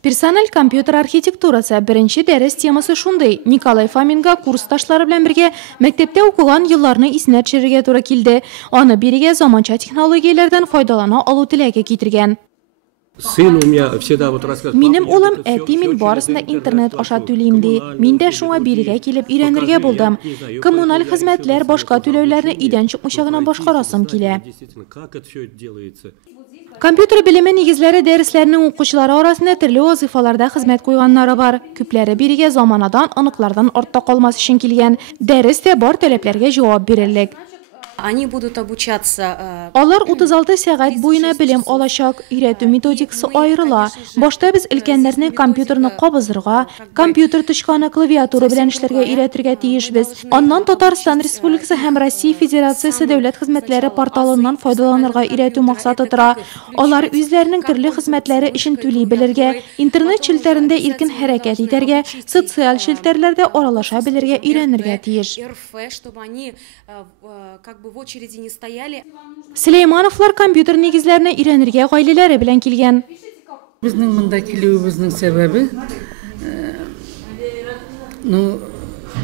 Персональ компьютер архитектурасы бірінші дәріс темасы шундай. Николай Фоминга курсташлары белән бергә мәктәптә укыган елларны исенә төшерергә туры килде. Аны бирегә заманча технологияләрдән файдалана алу теләге китергән. Минем улым әти мин барысында интернет аша түлим ди. Мин дә шуңа бирегә килеп өйрәнергә булдым. Коммуналь хезмәтләр, башка түләүләрне идән чыкмыйча гына башкарасым килә. Компьютер белеме нигезләре дәресләренең укучылары арасында төрле вазифаларда хезмәт куйганнары бар. Күпләре бирегә заманадан, аныклардан артта калмас өчен килгән. Дәрестә бар таләпләргә җавап бирерлек. Они будут обучаться. Алар 36 сәгать буена белем алачак. Өйрәтү методикасы аерыла. Башта без өлкәннәрне компьютерны кабызырга, компьютер тычканы клавиатура белән эшләргә өйрәтергә тиешбез. Аннан Татарстан Республикасы һәм Россия Федерациясе дәүләт хезмәтләре порталыннан файдаланырга өйрәтү максаты тора. Алар үзләренең төрле хезмәтләре өчен түли белергә, интернет челтәрендә иркен хәрәкәт итәргә, социаль челтәрләрдә аралаша белергә өйрәнергә тиеш. Сөләймановлар компьютер нигезләренә өйрәнергә гаиләләре белән килгән. Безнең монда килүебезнең сәбәбе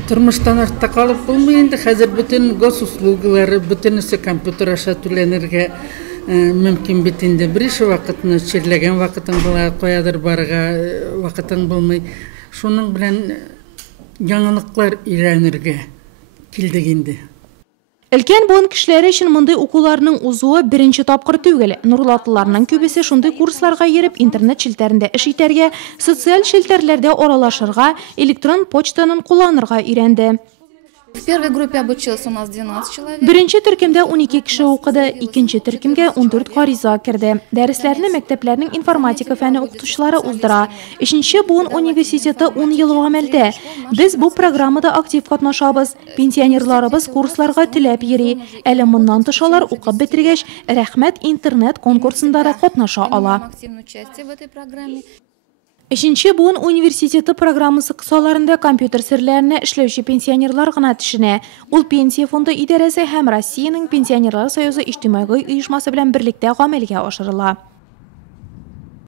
тормыштан артта калып булмый инде. Хәзер бөтен госуслугалары, бөтенесе компьютер аша түләнергә мөмкин бит инде. Беренче вакытны чирләгән вакытың була, каядыр барырга вакытың булмый. Шуның белән яңалыклар өйрәнергә килдек инде. Өлкән буын кешеләре өчен мондай укуларның узуы беренче тапкыр түгел. Нурлатлыларның күбесе шундый курсларга йөреп интернет челтәрендә эш итәргә, социаль челтәрләрдә аралашырга, электрон почтаны кулланырга өйрәнде. В первой группе обучился у нас 12 человек. Беренче төркемдә 12 кеше укыды, икенче төркемгә 14 гариза керде. Дәресләрне мәктәпләрнең информатика фәне укытучылары уздыра. Өченче буын университеты 10 ел гамәлдә. Без бу программада актив катнашабыз. Пенсионерларыбыз курсларга теләп йөри. Әле моннан тыш алар укып бетергәч, рәхмәт интернет конкурсында да катнаша ала. Өченче буын университеты программасы кысаларында компьютер серләренә эшләүче пенсионерлар гына төшенә. Ул пенсия фонды идарәсе һәм Россиянең Пенсионерлар союзы иҗтимагый оешмасы белән берлектә гамәлгә ашырыла.